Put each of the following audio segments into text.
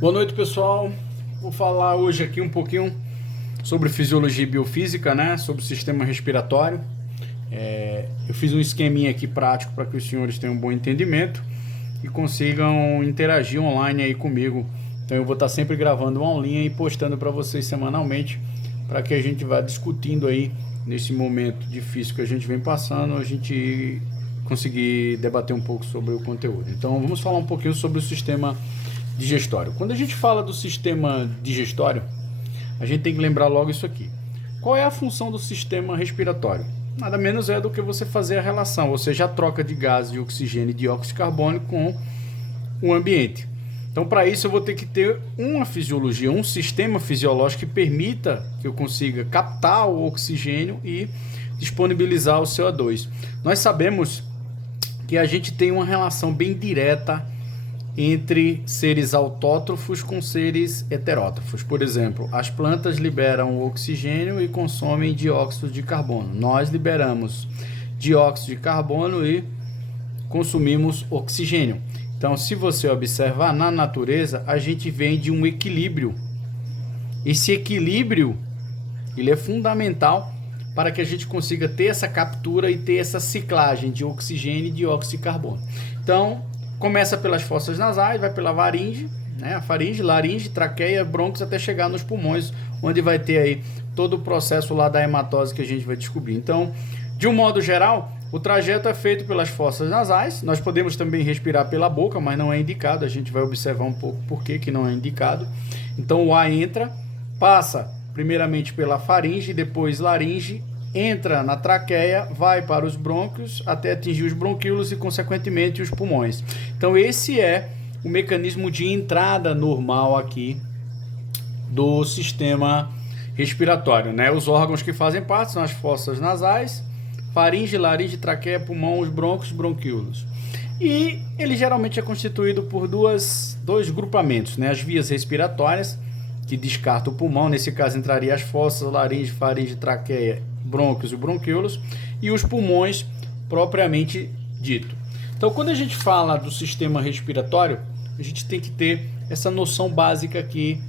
Boa noite, pessoal. Vou falar hoje aqui um pouquinho sobre fisiologia e biofísica, né? Sobre o sistema respiratório. Eu fiz um esqueminha aqui prático para que os senhores tenham um bom entendimento e consigam interagir online aí comigo. Então eu vou estar sempre gravando uma aulinha e postando para vocês semanalmente, para que a gente vá discutindo aí nesse momento difícil que a gente vem passando, a gente conseguir debater um pouco sobre o conteúdo. Então vamos falar um pouquinho sobre o sistema digestório. Quando a gente fala do sistema digestório, a gente tem que lembrar logo isso aqui. Qual é a função do sistema respiratório? Nada menos é do que você fazer a relação, ou seja, a troca de gases de oxigênio e dióxido de carbono com o ambiente. Então, para isso, eu vou ter que ter uma fisiologia, um sistema fisiológico que permita que eu consiga captar o oxigênio e disponibilizar o CO2. Nós sabemos que a gente tem uma relação bem direta entre seres autótrofos com seres heterótrofos. Por exemplo, as plantas liberam oxigênio e consomem dióxido de carbono. Nós liberamos dióxido de carbono e consumimos oxigênio. Então, se você observar na natureza, a gente vem de um equilíbrio. Esse equilíbrio, ele é fundamental para que a gente consiga ter essa captura e ter essa ciclagem de oxigênio e dióxido de carbono. Então, começa pelas fossas nasais, vai pela faringe, né? A faringe, laringe, traqueia, brônquios, até chegar nos pulmões, onde vai ter aí todo o processo lá da hematose que a gente vai descobrir. Então, de um modo geral, o trajeto é feito pelas fossas nasais. Nós podemos também respirar pela boca, mas não é indicado. A gente vai observar um pouco por que não é indicado. Então, o ar entra, passa primeiramente pela faringe, depois laringe, entra na traqueia, vai para os brônquios até atingir os bronquíolos e, consequentemente, os pulmões. Então, esse é o mecanismo de entrada normal aqui do sistema respiratório, né? Os órgãos que fazem parte são as fossas nasais, faringe, laringe, traqueia, pulmão, os brônquios, bronquíolos. E ele geralmente é constituído por dois grupamentos, né? As vias respiratórias, que descarta o pulmão, nesse caso entraria as fossas, laringe, faringe, traqueia, brônquios e bronquíolos, e os pulmões propriamente dito. Então, quando a gente fala do sistema respiratório, a gente tem que ter essa noção básica aqui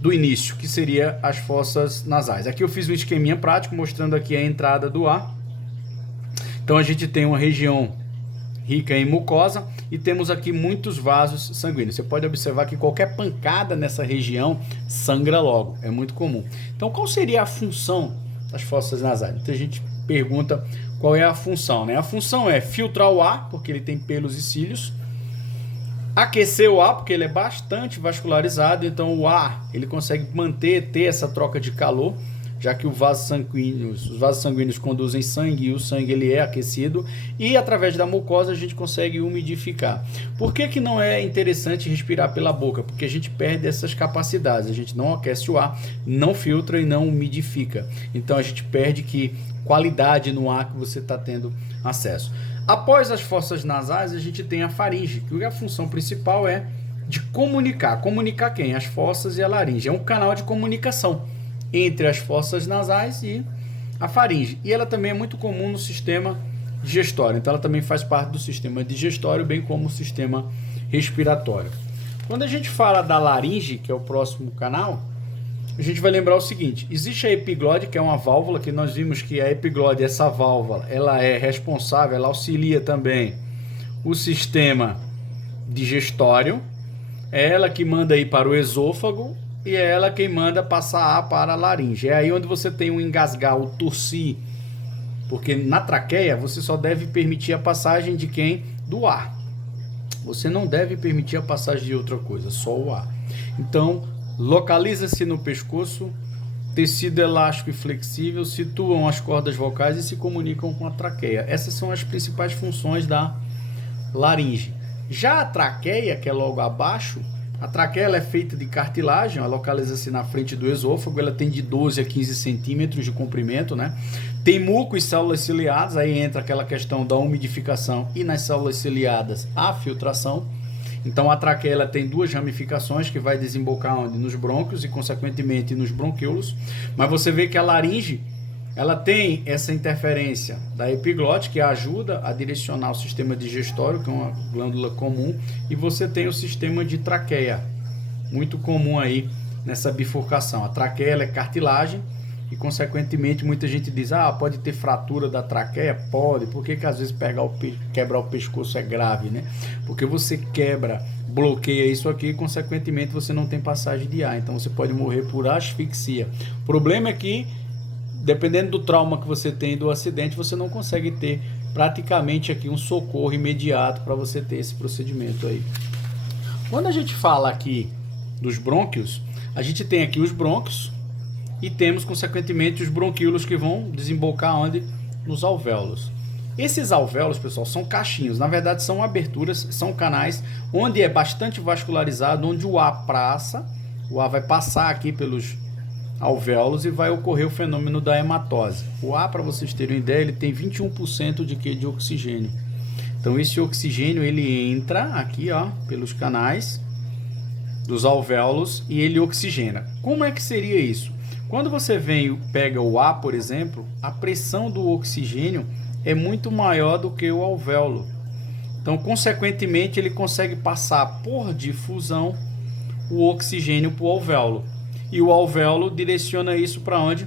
do início, que seria as fossas nasais. Aqui eu fiz um esqueminha prático mostrando aqui a entrada do ar. Então a gente tem uma região rica em mucosa e temos aqui muitos vasos sanguíneos. Você pode observar que qualquer pancada nessa região sangra logo, é muito comum. Então, qual seria a função das fossas nasais? Então a gente pergunta qual é a função, né? A função é filtrar o ar, porque ele tem pelos e cílios, aquecer o ar, porque ele é bastante vascularizado, então o ar ele consegue ter essa troca de calor, já que os vasos sanguíneos conduzem sangue e o sangue ele é aquecido, e através da mucosa a gente consegue umidificar. Por que não é interessante respirar pela boca? Porque a gente perde essas capacidades, a gente não aquece o ar, não filtra e não umidifica. Então a gente perde qualidade no ar que você está tendo acesso. Após as fossas nasais, a gente tem a faringe, que a função principal é de comunicar. Comunicar quem? As fossas e a laringe. É um canal de comunicação entre as fossas nasais e a faringe. E ela também é muito comum no sistema digestório. Então ela também faz parte do sistema digestório, bem como o sistema respiratório. Quando a gente fala da laringe, que é o próximo canal, a gente vai lembrar o seguinte: existe a epiglode, que é uma válvula, que nós vimos que a epiglode, essa válvula, ela é responsável, ela auxilia também o sistema digestório. É ela que manda ir para o esôfago e é ela quem manda passar ar para a laringe. É aí onde você tem o engasgar, o tossir, porque na traqueia você só deve permitir a passagem de quem? Do ar. Você não deve permitir a passagem de outra coisa, só o ar. Então, localiza-se no pescoço, tecido elástico e flexível, situam as cordas vocais e se comunicam com a traqueia. Essas são as principais funções da laringe. Já a traqueia, que é logo abaixo, a traqueia ela é feita de cartilagem, ela localiza-se na frente do esôfago, ela tem de 12 a 15 centímetros de comprimento, né? Tem muco e células ciliadas, aí entra aquela questão da umidificação e nas células ciliadas a filtração. Então a traqueia ela tem duas ramificações que vai desembocar onde? Nos brônquios e consequentemente nos bronquíolos. Mas você vê que a laringe ela tem essa interferência da epiglote, que ajuda a direcionar o sistema digestório, que é uma glândula comum, e você tem o sistema de traqueia, muito comum aí nessa bifurcação. A traqueia ela é cartilagem e, consequentemente, muita gente diz, pode ter fratura da traqueia? Pode. Por que às vezes quebrar o pescoço é grave, né? Porque você bloqueia isso aqui e, consequentemente, você não tem passagem de ar. Então, você pode morrer por asfixia. O problema é que, dependendo do trauma que você tem do acidente, você não consegue ter praticamente aqui um socorro imediato para você ter esse procedimento aí. Quando a gente fala aqui dos brônquios, a gente tem aqui os brônquios e temos, consequentemente, os bronquíolos que vão desembocar onde? Nos alvéolos. Esses alvéolos, pessoal, são caixinhos. Na verdade, são aberturas, são canais onde é bastante vascularizado, onde o ar passa, o ar vai passar aqui pelos alvéolos e vai ocorrer o fenômeno da hematose. O ar, para vocês terem uma ideia, ele tem 21% de oxigênio. Então esse oxigênio ele entra aqui, pelos canais dos alvéolos e ele oxigena. Como é que seria isso? Quando você pega o ar, por exemplo, a pressão do oxigênio é muito maior do que o alvéolo. Então, consequentemente, ele consegue passar por difusão o oxigênio para o alvéolo. E o alvéolo direciona isso para onde?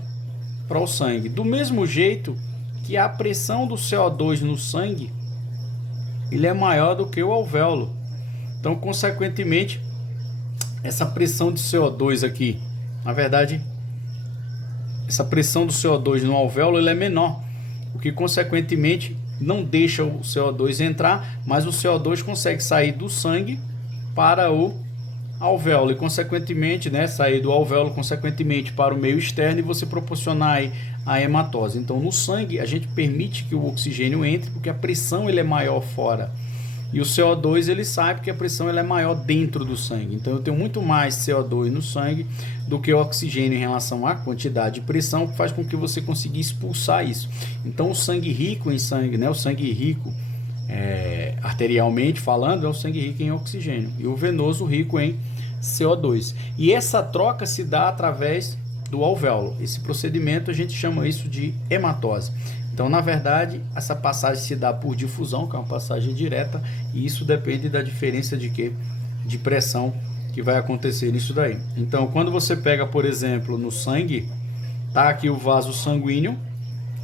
Para o sangue. Do mesmo jeito que a pressão do CO2 no sangue, ele é maior do que o alvéolo. Então, consequentemente, essa pressão de CO2 aqui, na verdade, essa pressão do CO2 no alvéolo ele é menor, o que, consequentemente, não deixa o CO2 entrar, mas o CO2 consegue sair do sangue para o alvéolo e, consequentemente, sair do alvéolo, consequentemente, para o meio externo e você proporcionar aí a hematose. Então, no sangue, a gente permite que o oxigênio entre porque a pressão ele é maior fora. E o CO2 ele sai porque a pressão ele é maior dentro do sangue. Então eu tenho muito mais CO2 no sangue do que o oxigênio em relação à quantidade de pressão, que faz com que você consiga expulsar isso. Então o sangue rico em sangue, o sangue rico arterialmente falando, é o sangue rico em oxigênio. E o venoso rico em CO2. E essa troca se dá através do alvéolo. Esse procedimento a gente chama isso de hematose. Então, na verdade, essa passagem se dá por difusão, que é uma passagem direta, e isso depende da diferença de quê? De pressão que vai acontecer nisso daí. Então, quando você pega, por exemplo, no sangue, tá aqui o vaso sanguíneo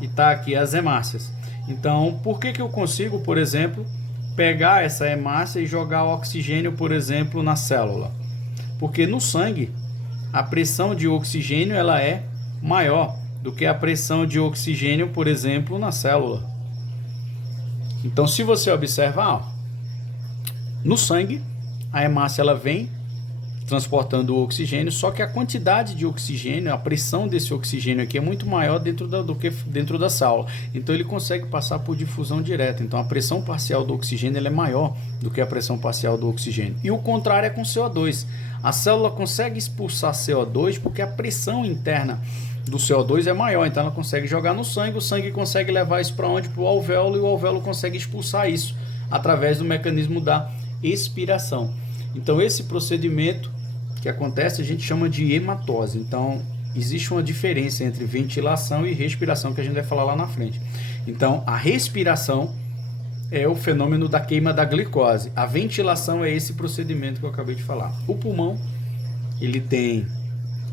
e tá aqui as hemácias. Então, por que eu consigo, por exemplo, pegar essa hemácia e jogar o oxigênio, por exemplo, na célula? Porque no sangue, a pressão de oxigênio ela é maior do que a pressão de oxigênio, por exemplo, na célula. Então, se você observar, no sangue, a hemácia ela vem transportando o oxigênio, só que a quantidade de oxigênio, a pressão desse oxigênio aqui é muito maior do que dentro da célula. Então, ele consegue passar por difusão direta. Então, a pressão parcial do oxigênio ela é maior do que a pressão parcial do oxigênio. E o contrário é com CO2. A célula consegue expulsar CO2 porque a pressão interna do CO2 é maior, então ela consegue jogar no sangue, o sangue consegue levar isso para onde? Para o alvéolo, e o alvéolo consegue expulsar isso através do mecanismo da expiração. Então esse procedimento que acontece a gente chama de hematose. Então existe uma diferença entre ventilação e respiração que a gente vai falar lá na frente. Então a respiração é o fenômeno da queima da glicose, a ventilação é esse procedimento que eu acabei de falar. O pulmão, ele tem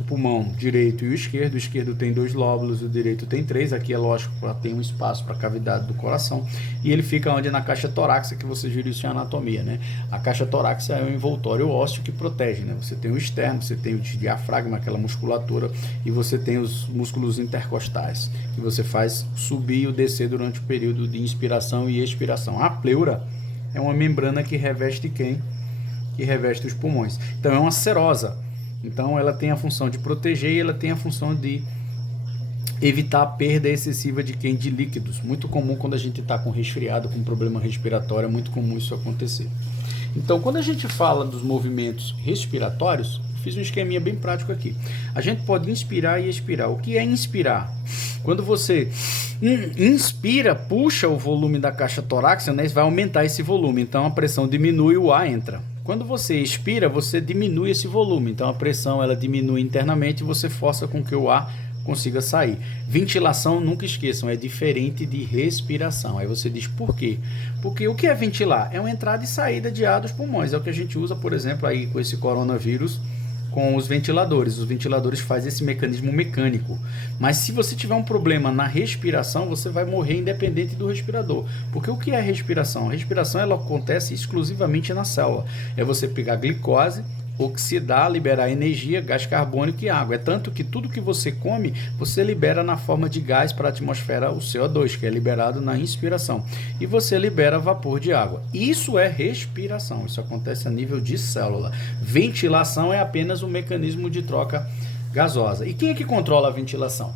o pulmão direito e o esquerdo tem 2 lóbulos, o direito tem 3, aqui é lógico, tem um espaço para a cavidade do coração, e ele fica onde? Na caixa torácica, que você viu isso em anatomia, A caixa torácica é um envoltório ósseo que protege, Você tem o externo, você tem o diafragma, aquela musculatura, e você tem os músculos intercostais, que você faz subir e descer durante o período de inspiração e expiração. A pleura é uma membrana que reveste quem? Que reveste os pulmões. Então é uma serosa. Então ela tem a função de proteger e ela tem a função de evitar a perda excessiva de líquidos. Muito comum quando a gente está com resfriado, com problema respiratório, é muito comum isso acontecer. Então quando a gente fala dos movimentos respiratórios, fiz um esqueminha bem prático aqui. A gente pode inspirar e expirar. O que é inspirar? Quando você inspira, puxa o volume da caixa torácica, vai aumentar esse volume. Então a pressão diminui e o ar entra. Quando você expira, você diminui esse volume. Então a pressão ela diminui internamente e você força com que o ar consiga sair. Ventilação, nunca esqueçam, é diferente de respiração. Aí você diz por quê? Porque o que é ventilar? É uma entrada e saída de ar dos pulmões. É o que a gente usa, por exemplo, aí com esse coronavírus com os ventiladores. Os ventiladores fazem esse mecanismo mecânico. Mas se você tiver um problema na respiração, você vai morrer independente do respirador. Porque o que é a respiração? A respiração ela acontece exclusivamente na célula. É você pegar glicose, oxidar, liberar energia, gás carbônico e água. É tanto que tudo que você come, você libera na forma de gás para a atmosfera o CO2, que é liberado na inspiração. E você libera vapor de água. Isso é respiração. Isso acontece a nível de célula. Ventilação é apenas um mecanismo de troca gasosa. E quem é que controla a ventilação?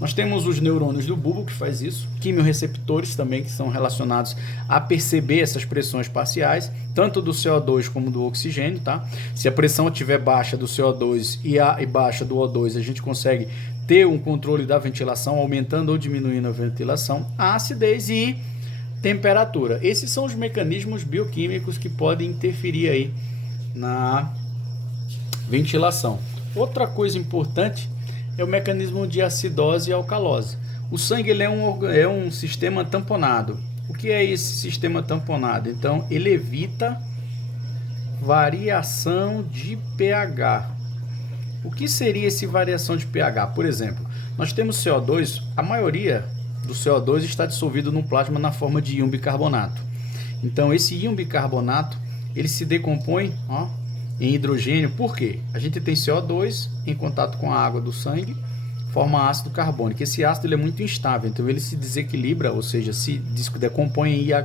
Nós temos os neurônios do bulbo que faz isso, quimiorreceptores também que são relacionados a perceber essas pressões parciais, tanto do CO2 como do oxigênio, tá? Se a pressão estiver baixa do CO2 e baixa do O2, a gente consegue ter um controle da ventilação, aumentando ou diminuindo a ventilação, a acidez e temperatura. Esses são os mecanismos bioquímicos que podem interferir aí na ventilação. Outra coisa importante é o mecanismo de acidose e alcalose. O sangue ele é um sistema tamponado. O que é esse sistema tamponado? Então, ele evita variação de pH. O que seria essa variação de pH? Por exemplo, nós temos CO2, a maioria do CO2 está dissolvido no plasma na forma de íon bicarbonato. Então, esse íon bicarbonato, ele se decompõe, em hidrogênio. Por quê? A gente tem CO2 em contato com a água do sangue, forma ácido carbônico. Esse ácido ele é muito instável, então ele se desequilibra, ou seja, se decompõe em IH+,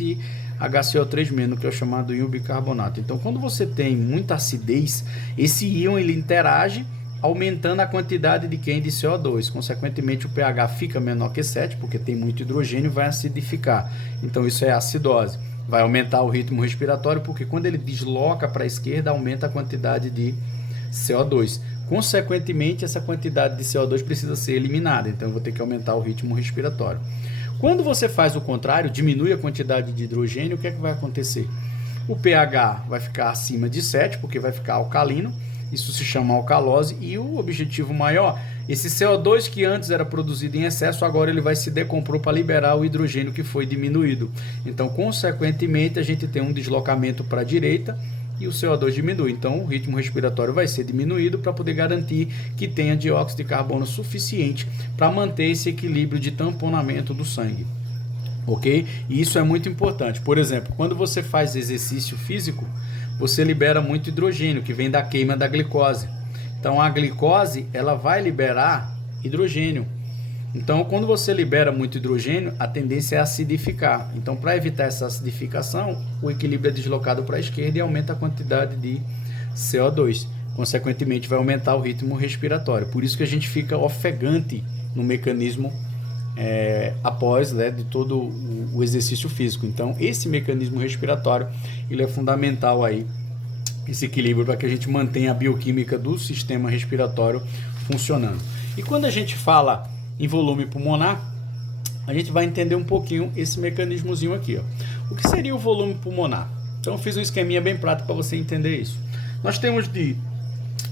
e HCO3-, que é o chamado íon bicarbonato. Então, quando você tem muita acidez, esse íon ele interage, aumentando a quantidade de quem? De CO2. Consequentemente, o pH fica menor que 7, porque tem muito hidrogênio e vai acidificar. Então, isso é acidose. Vai aumentar o ritmo respiratório, porque quando ele desloca para a esquerda, aumenta a quantidade de CO2. Consequentemente, essa quantidade de CO2 precisa ser eliminada, então eu vou ter que aumentar o ritmo respiratório. Quando você faz o contrário, diminui a quantidade de hidrogênio, o que é que vai acontecer? O pH vai ficar acima de 7, porque vai ficar alcalino, isso se chama alcalose, e o objetivo maior, esse CO2 que antes era produzido em excesso, agora ele vai se decompor para liberar o hidrogênio que foi diminuído. Então, consequentemente, a gente tem um deslocamento para a direita e o CO2 diminui. Então, o ritmo respiratório vai ser diminuído para poder garantir que tenha dióxido de carbono suficiente para manter esse equilíbrio de tamponamento do sangue. Ok? E isso é muito importante. Por exemplo, quando você faz exercício físico, você libera muito hidrogênio, que vem da queima da glicose. Então, a glicose, ela vai liberar hidrogênio. Então, quando você libera muito hidrogênio, a tendência é acidificar. Então, para evitar essa acidificação, o equilíbrio é deslocado para a esquerda e aumenta a quantidade de CO2. Consequentemente, vai aumentar o ritmo respiratório. Por isso que a gente fica ofegante no mecanismo após de todo o exercício físico. Então, esse mecanismo respiratório ele é fundamental aí, esse equilíbrio para que a gente mantenha a bioquímica do sistema respiratório funcionando. E quando a gente fala em volume pulmonar, a gente vai entender um pouquinho esse mecanismozinho aqui. O que seria o volume pulmonar? Então, eu fiz um esqueminha bem prático para você entender isso. Nós temos de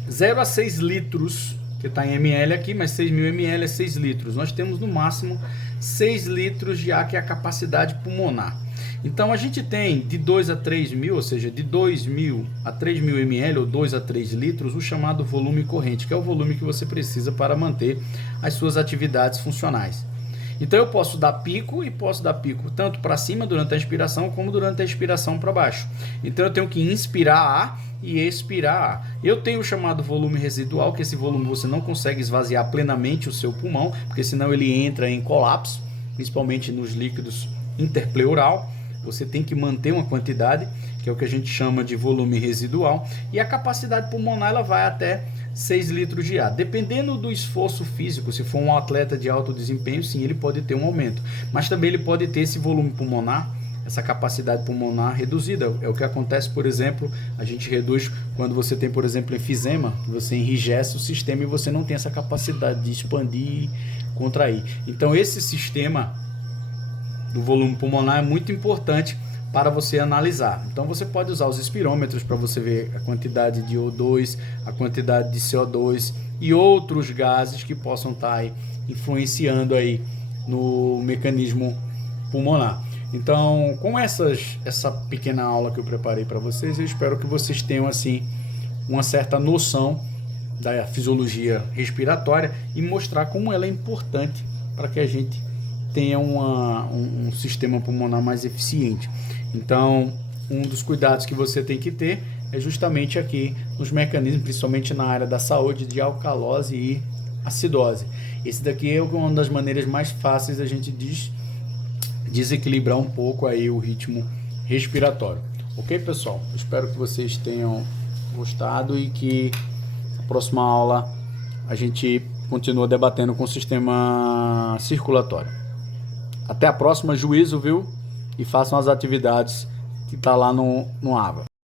0 a 6 litros, que está em ml aqui, mas 6.000 ml é 6 litros. Nós temos no máximo 6 litros de ar, que é a capacidade pulmonar. Então, a gente tem de 2 a 3.000, ou seja, de 2.000 a 3.000 ml, ou 2 a 3 litros, o chamado volume corrente, que é o volume que você precisa para manter as suas atividades funcionais. Então, eu posso dar pico e posso dar pico tanto para cima durante a inspiração, como durante a expiração para baixo. Então, eu tenho que inspirar ar e expirar ar. Eu tenho o chamado volume residual, que esse volume você não consegue esvaziar plenamente o seu pulmão, porque senão ele entra em colapso, principalmente nos líquidos interpleural. Você tem que manter uma quantidade, que é o que a gente chama de volume residual, e a capacidade pulmonar ela vai até 6 litros de ar. Dependendo do esforço físico, se for um atleta de alto desempenho, sim, ele pode ter um aumento, mas também ele pode ter esse volume pulmonar, essa capacidade pulmonar reduzida. É o que acontece, por exemplo, a gente reduz quando você tem, por exemplo, enfisema, você enrijece o sistema e você não tem essa capacidade de expandir e contrair. Então, esse sistema do volume pulmonar é muito importante para você analisar. Então, você pode usar os espirômetros para você ver a quantidade de O2, a quantidade de CO2 e outros gases que possam estar aí influenciando aí no mecanismo pulmonar. Então, com essa pequena aula que eu preparei para vocês, eu espero que vocês tenham assim uma certa noção da fisiologia respiratória e mostrar como ela é importante para que a gente tenha um sistema pulmonar mais eficiente. Então, um dos cuidados que você tem que ter é justamente aqui nos mecanismos, principalmente na área da saúde, de alcalose e acidose. Esse daqui é uma das maneiras mais fáceis da gente desequilibrar um pouco aí o ritmo respiratório. Ok, pessoal? Espero que vocês tenham gostado e que na próxima aula a gente continua debatendo com o sistema circulatório. Até a próxima, juízo, viu? E façam as atividades que tá lá no AVA.